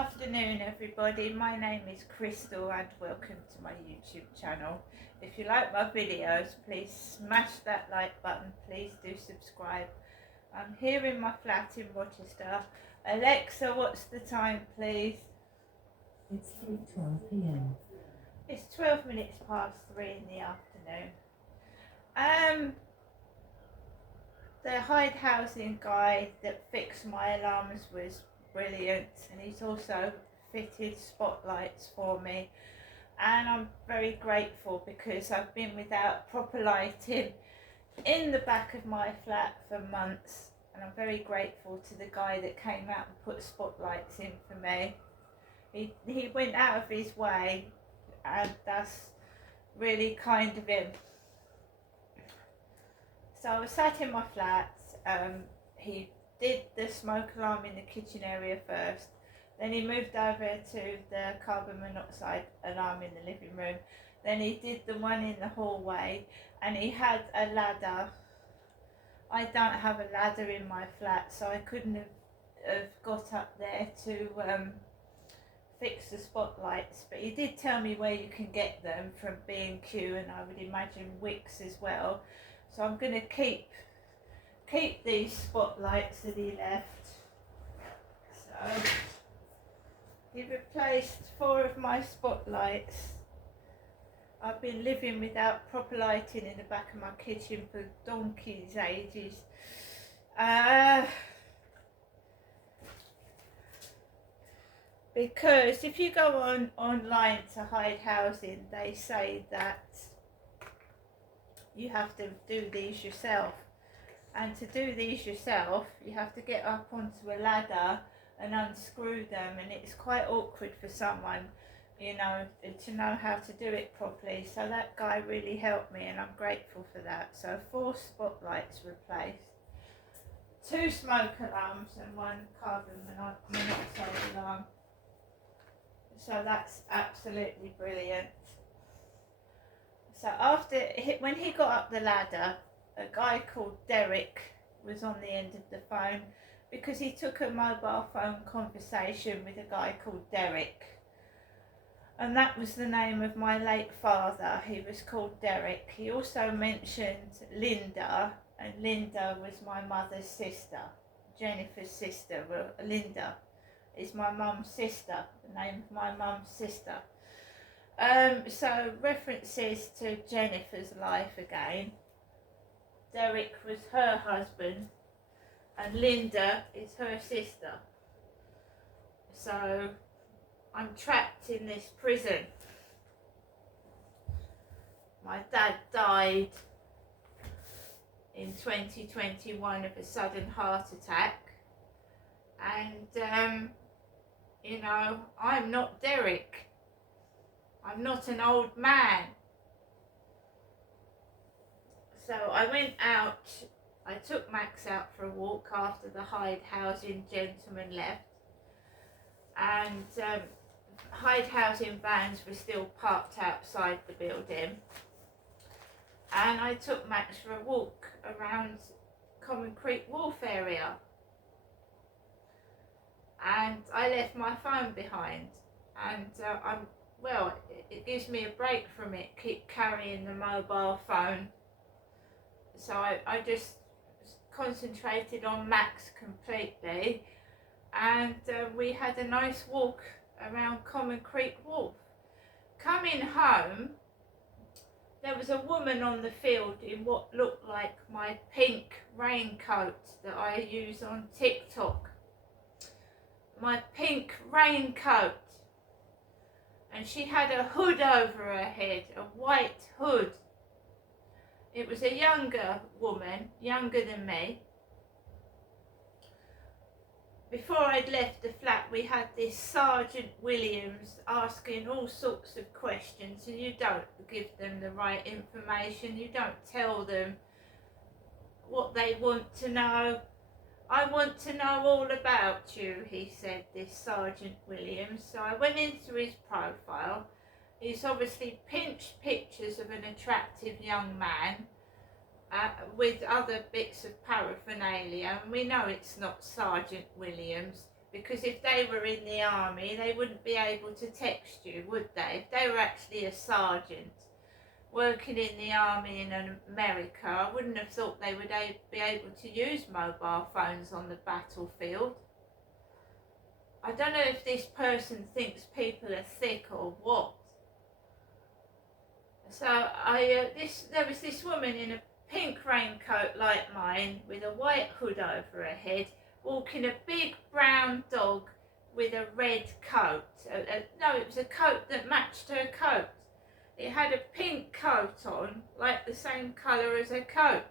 afternoon everybody, my name is Crystal and welcome to my YouTube channel. If you like my videos, please smash that like button, please do subscribe. I'm here in my flat in Rochester. Alexa, what's the time please? It's 3:12 p.m. It's 12 minutes past 3 in the afternoon. The Hyde housing guy that fixed my alarms was brilliant, and he's also fitted spotlights for me, and I'm very grateful because I've been without proper lighting in the back of my flat for months, and I'm very grateful to the guy that came out and put spotlights in for me. He went out of his way, and that's really kind of him. So I was sat in my flat. He did the smoke alarm in the kitchen area first, then he moved over to the carbon monoxide alarm in the living room, then he did the one in the hallway, and he had a ladder. I don't have a ladder in my flat, so I couldn't have got up there to fix the spotlights, but he did tell me where you can get them from B&Q, and I would imagine Wickes as well. So I'm going to keep these spotlights that he left. So he replaced 4 of my spotlights. I've been living without proper lighting in the back of my kitchen for donkey's ages. Because if you go online to Hyde Housing, they say that you have to do these yourself, and to do these yourself you have to get up onto a ladder and unscrew them, and it's quite awkward for someone, you know, to know how to do it properly. So that guy really helped me, and I'm grateful for that. So 4 spotlights replaced, 2 smoke alarms and 1 carbon monoxide alarm. So that's absolutely brilliant. So when he got up the ladder, a guy called Derek was on the end of the phone, because he took a mobile phone conversation with a guy called Derek. And that was the name of my late father. He was called Derek. He also mentioned Linda, and Linda was my mother's sister, Jennifer's sister. Well, Linda is my mum's sister, the name of my mum's sister. So references to Jennifer's life again. Derek was her husband and Linda is her sister. So I'm trapped in this prison. My dad died in 2021 of a sudden heart attack, and you know, I'm not Derek. I'm not an old man. So I went out, I took Max out for a walk after the Hyde housing gentleman left, and Hyde housing vans were still parked outside the building, and I took Max for a walk around Common Creek Wharf area, and I left my phone behind, and it gives me a break from it, keep carrying the mobile phone. So I just concentrated on Max completely, and we had a nice walk around Common Creek Wharf. Coming home, there was a woman on the field in what looked like my pink raincoat that I use on TikTok. My pink raincoat. And she had a hood over her head, a white hood. It was a younger woman, younger than me. Before I'd left the flat, we had this Sergeant Williams asking all sorts of questions, and you don't give them the right information, you don't tell them what they want to know. I want to know all about you, he said, this Sergeant Williams. So I went into his profile. He's obviously pinched pictures of an attractive young man with other bits of paraphernalia, and we know it's not Sergeant Williams. Because if they were in the army, they wouldn't be able to text you, would they? If they were actually a sergeant working in the army in America, I wouldn't have thought they would be able to use mobile phones on the battlefield. I don't know if this person thinks people are thick or what. So there was this woman in a pink raincoat like mine with a white hood over her head, walking a big brown dog with a red coat. No, it was a coat that matched her coat. It had a pink coat on, like the same colour as her coat.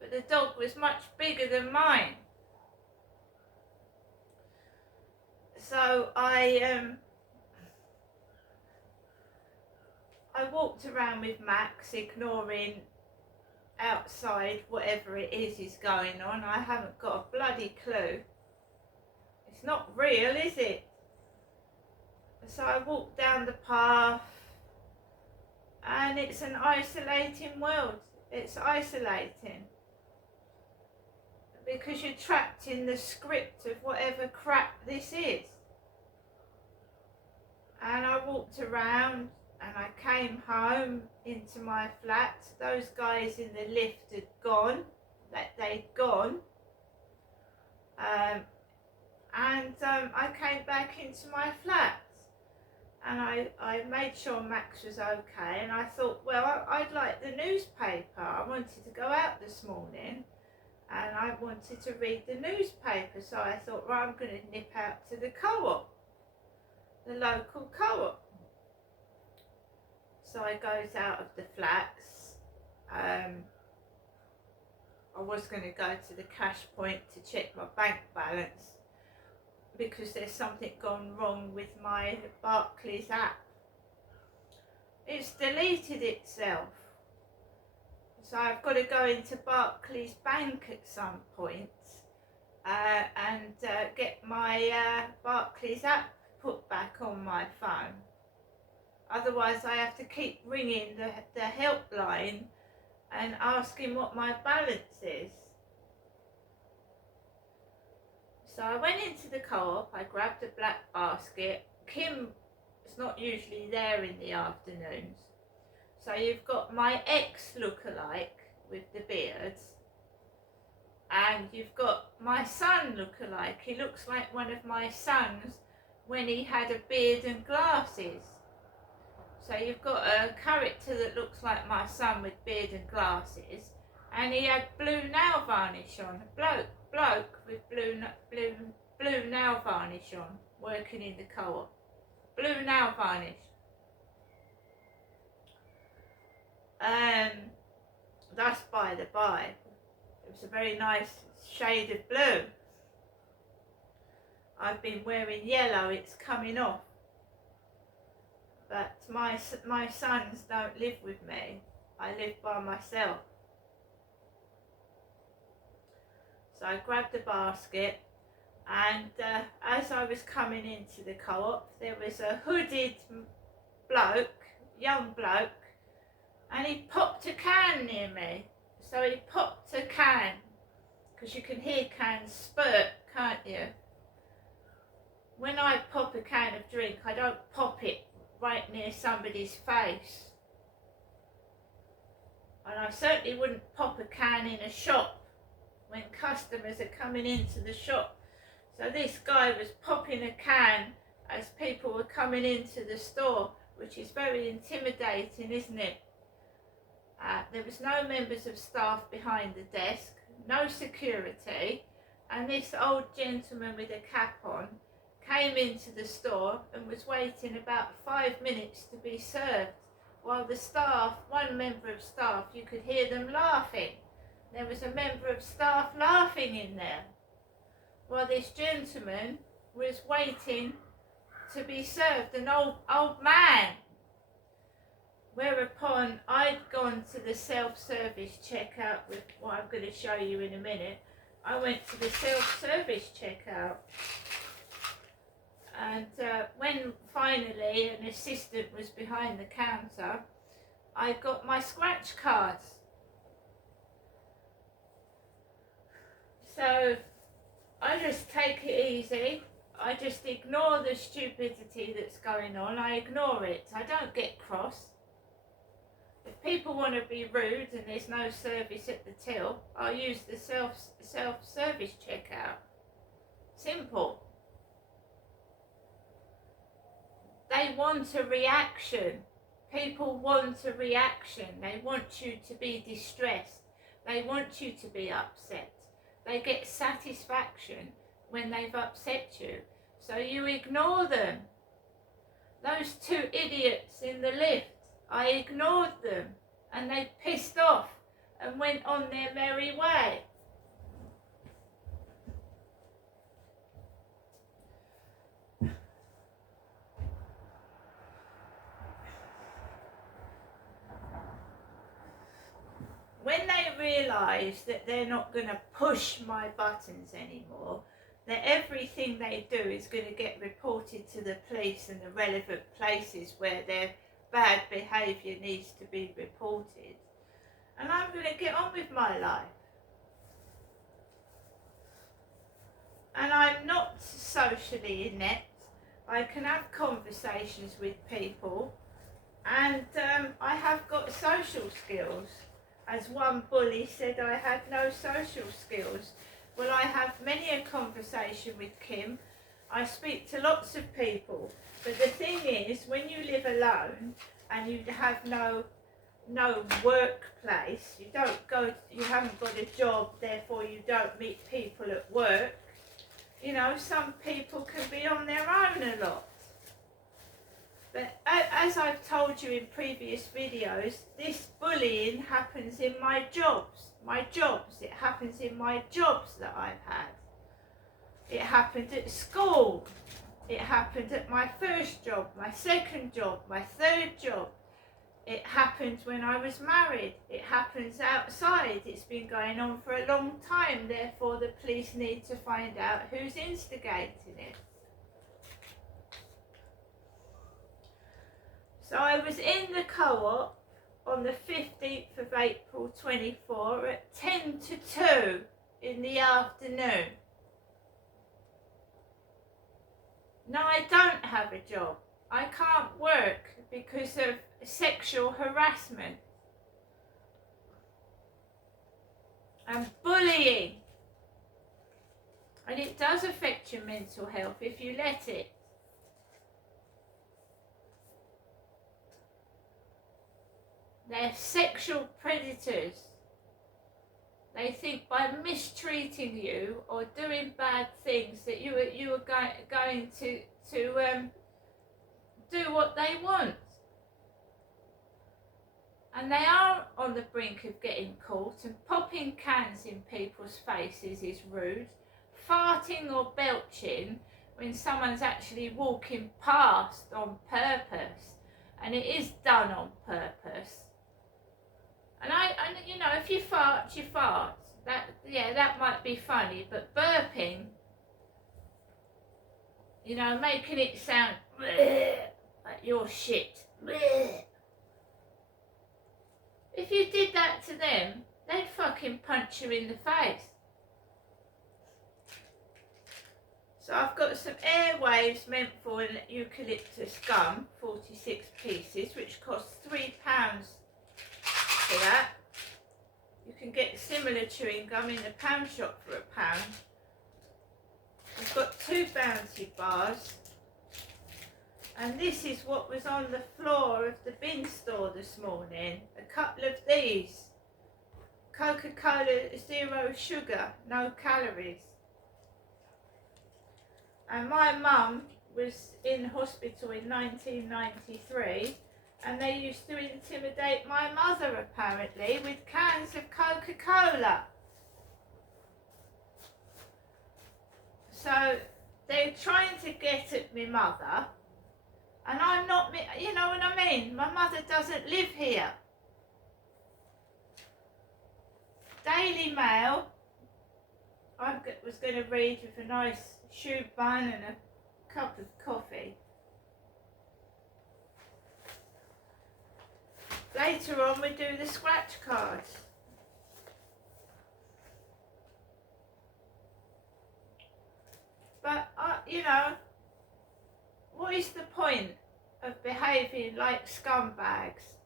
But the dog was much bigger than mine. So I walked around with Max, ignoring outside whatever it is going on. I haven't got a bloody clue. It's not real, is it? So I walked down the path, and it's an isolating world. It's isolating because you're trapped in the script of whatever crap this is. And I walked around and I came home into my flat. Those guys in the lift had gone, they'd gone. I came back into my flat, and I made sure Max was okay, and I thought, well, I'd like the newspaper. I wanted to go out this morning and I wanted to read the newspaper, so I thought, right, I'm going to nip out to the co-op, the local co-op. So I goes out of the flats. I was going to go to the cash point to check my bank balance because there's something gone wrong with my Barclays app. It's deleted itself. So I've got to go into Barclays Bank at some point and get my Barclays app put back on my phone. Otherwise I have to keep ringing the helpline and asking what my balance is. So I went into the co-op, I grabbed a black basket. Kim is not usually there in the afternoons. So you've got my ex lookalike with the beards, and you've got my son lookalike. He looks like one of my sons when he had a beard and glasses. So you've got a character that looks like my son with beard and glasses, and he had blue nail varnish on. A bloke with blue nail varnish on, working in the co-op. Blue nail varnish. That's by the by. It was a very nice shade of blue. I've been wearing yellow, it's coming off. But my sons don't live with me. I live by myself. So I grabbed the basket, and as I was coming into the co-op, there was a hooded bloke, young bloke, and he popped a can near me. So he popped a can, because you can hear cans spurt, can't you? When I pop a can of drink, I don't pop it right near somebody's face. And I certainly wouldn't pop a can in a shop when customers are coming into the shop. So this guy was popping a can as people were coming into the store, which is very intimidating, isn't it? There was no members of staff behind the desk, no security, and this old gentleman with a cap on came into the store and was waiting about 5 minutes to be served, while the staff, one member of staff, you could hear them laughing. There was a member of staff laughing in there, while this gentleman was waiting to be served, an old man. Whereupon I'd gone to the self-service checkout with what I'm going to show you in a minute. I went to the self-service checkout, and when finally an assistant was behind the counter, I got my scratch cards. So I just take it easy. I just ignore the stupidity that's going on. I ignore it. I don't get cross. If people want to be rude and there's no service at the till, I'll use the self-service checkout. Simple. They want a reaction. People want a reaction. They want you to be distressed. They want you to be upset. They get satisfaction when they've upset you. So you ignore them. Those two idiots in the lift, I ignored them and they pissed off and went on their merry way. When they realise that they're not going to push my buttons anymore, that everything they do is going to get reported to the police and the relevant places where their bad behaviour needs to be reported, and I'm going to get on with my life. And I'm not socially inept. I can have conversations with people, and I have got social skills. As one bully said, I had no social skills. Well, I have many a conversation with Kim. I speak to lots of people. But the thing is, when you live alone and you have no workplace, you haven't got a job, therefore you don't meet people at work. You know, some people can be on their own a lot. But as I've told you in previous videos, this bullying happens in my jobs. It happens in my jobs that I've had. It happened at school. It happened at my first job, my second job, my third job. It happened when I was married. It happens outside. It's been going on for a long time. Therefore, the police need to find out who's instigating it. So I was in the co-op on the 15th of April 24 at 10 to 2 in the afternoon. Now I don't have a job. I can't work because of sexual harassment and bullying. And it does affect your mental health if you let it. They're sexual predators. They think by mistreating you or doing bad things that you are going to do what they want. And they are on the brink of getting caught, and popping cans in people's faces is rude. Farting or belching when someone's actually walking past on purpose, and it is done on purpose. And you know, if you fart, you fart. That might be funny, but burping, you know, making it sound like you're shit. If you did that to them, they'd fucking punch you in the face. So I've got some Airwaves menthol and eucalyptus gum, 46 pieces, which costs £3 for that. You can get similar chewing gum in the pound shop for £1. I've got 2 Bounty bars, and this is what was on the floor of the bin store this morning. A couple of these. Coca-Cola zero sugar, no calories. And my mum was in hospital in 1993, and they used to intimidate my mother apparently with cans of Coca-Cola. So they're trying to get at my mother, and I'm not, you know what I mean? My mother doesn't live here. Daily Mail, I was going to read with a nice shoe bun and a cup of coffee. Later on we do the scratch cards. you know, what is the point of behaving like scumbags?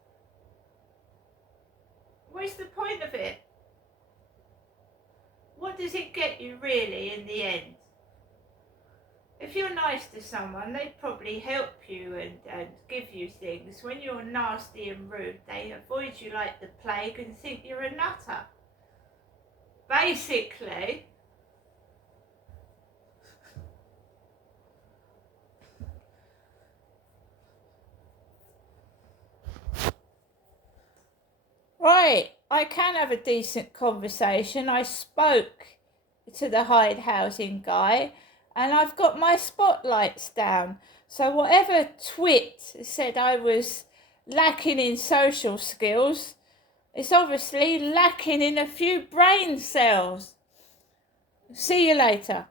What is the point of it? What does it get you really in the end? If you're nice to someone, they probably help you and give you things. When you're nasty and rude, they avoid you like the plague and think you're a nutter. Basically, right, I can have a decent conversation. I spoke to the Hyde housing guy and I've got my spotlights down. So whatever twit said I was lacking in social skills, it's obviously lacking in a few brain cells. See you later.